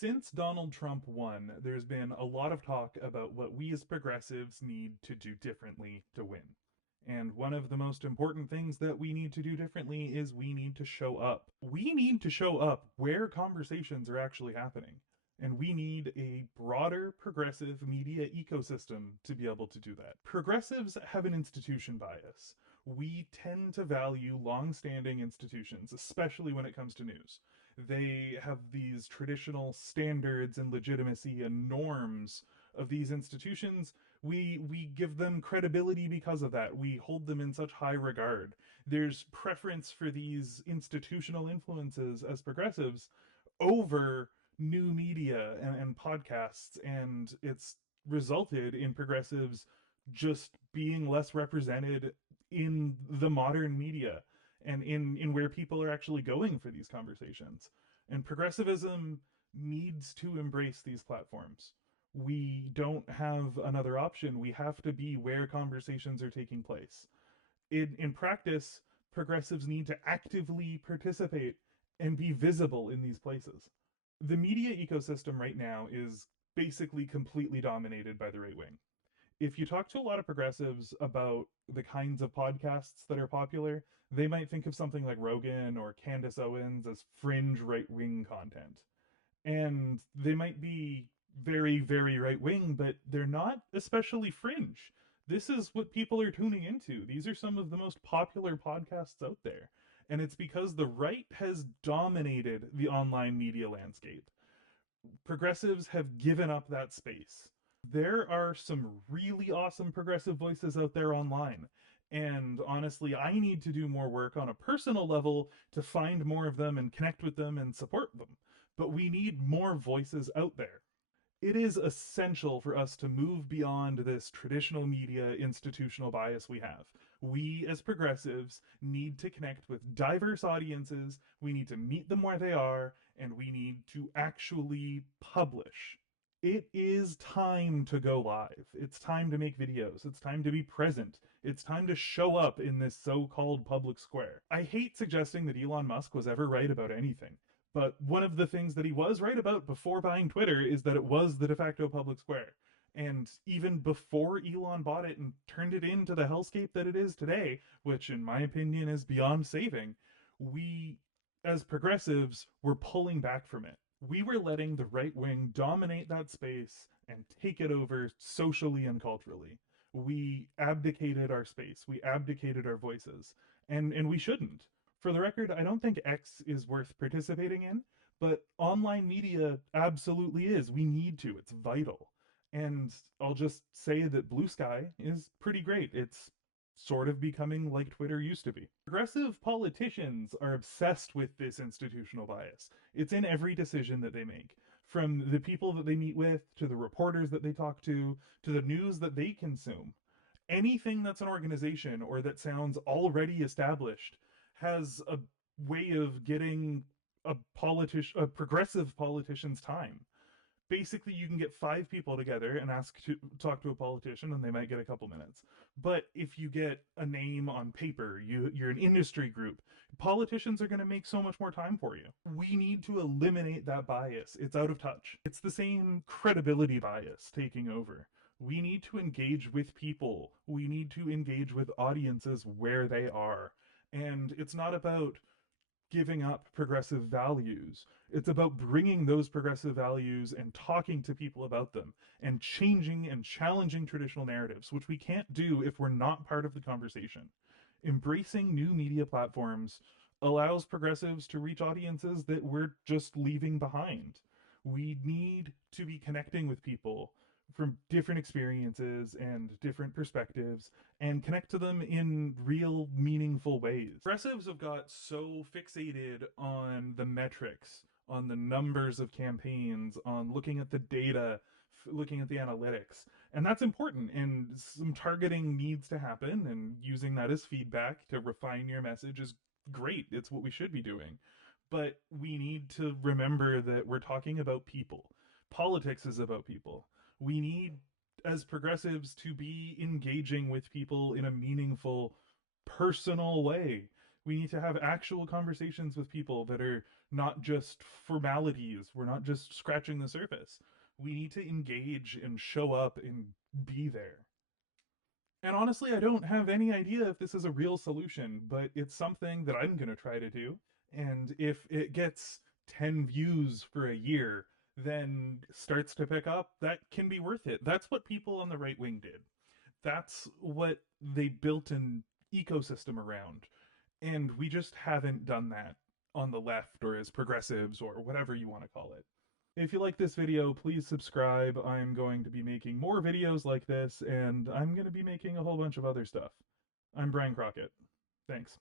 Since Donald Trump won, there's been a lot of talk about what we as progressives need to do differently to win. And one of the most important things that we need to do differently is we need to show up. We need to show up where conversations are actually happening. And we need a broader progressive media ecosystem to be able to do that. Progressives have an institution bias. We tend to value long-standing institutions, especially when it comes to news. They have these traditional standards and legitimacy and norms of these institutions. We give them credibility because of that. We hold them in such high regard. There's preference for these institutional influences as progressives over new media and podcasts, and it's resulted in progressives just being less represented in the modern media and in where people are actually going for these conversations. And progressivism needs to embrace these platforms. We don't have another option. We have to be where conversations are taking place. In practice, progressives need to actively participate and be visible in these places. The media ecosystem right now is basically completely dominated by the right wing. If you talk to a lot of progressives about the kinds of podcasts that are popular, they might think of something like Rogan or Candace Owens as fringe right wing content. And they might be very, very right wing, but they're not especially fringe. This is what people are tuning into. These are some of the most popular podcasts out there. And it's because the right has dominated the online media landscape. Progressives have given up that space. There are some really awesome progressive voices out there online. And honestly, I need to do more work on a personal level to find more of them and connect with them and support them. But we need more voices out there. It is essential for us to move beyond this traditional media institutional bias we have. We, as progressives, need to connect with diverse audiences, we need to meet them where they are, and we need to actually publish. It is time to go live. It's time to make videos. It's time to be present. It's time to show up in this so-called public square. I hate suggesting that Elon Musk was ever right about anything. But one of the things that he was right about before buying Twitter is that it was the de facto public square. And even before Elon bought it and turned it into the hellscape that it is today, which in my opinion is beyond saving, we, as progressives, were pulling back from it. We were letting the right wing dominate that space and take it over socially and culturally. We abdicated our space. We abdicated our voices. And we shouldn't. For the record, I don't think X is worth participating in, but online media absolutely is. We need to. It's vital. And I'll just say that Blue Sky is pretty great. It's sort of becoming like Twitter used to be. Progressive politicians are obsessed with this institutional bias. It's in every decision that they make. From the people that they meet with, to the reporters that they talk to the news that they consume. Anything that's an organization or that sounds already established has a way of getting a progressive politician's time. Basically, you can get five people together and ask to talk to a politician, and they might get a couple minutes. But if you get a name on paper, you're an industry group, politicians are going to make so much more time for you. We need to eliminate that bias. It's out of touch. It's the same credibility bias taking over. We need to engage with people. We need to engage with audiences where they are. And it's not about giving up progressive values. It's about bringing those progressive values and talking to people about them and changing and challenging traditional narratives, which we can't do if we're not part of the conversation. Embracing new media platforms allows progressives to reach audiences that we're just leaving behind. We need to be connecting with people from different experiences and different perspectives and connect to them in real, meaningful ways. Progressives have got so fixated on the metrics, on the numbers of campaigns, on looking at the data, looking at the analytics. And that's important, and some targeting needs to happen, and using that as feedback to refine your message is great. It's what we should be doing. But we need to remember that we're talking about people. Politics is about people. We need, as progressives, to be engaging with people in a meaningful, personal way. We need to have actual conversations with people that are not just formalities. We're not just scratching the surface. We need to engage and show up and be there. And honestly, I don't have any idea if this is a real solution, but it's something that I'm going to try to do. And if it gets 10 views for a year, then starts to pick up, that can be worth it. That's what people on the right wing did. That's what they built an ecosystem around. And we just haven't done that on the left or as progressives or whatever you want to call it. If you like this video, please subscribe. I'm going to be making more videos like this, and I'm going to be making a whole bunch of other stuff. I'm Brian Crockett. Thanks.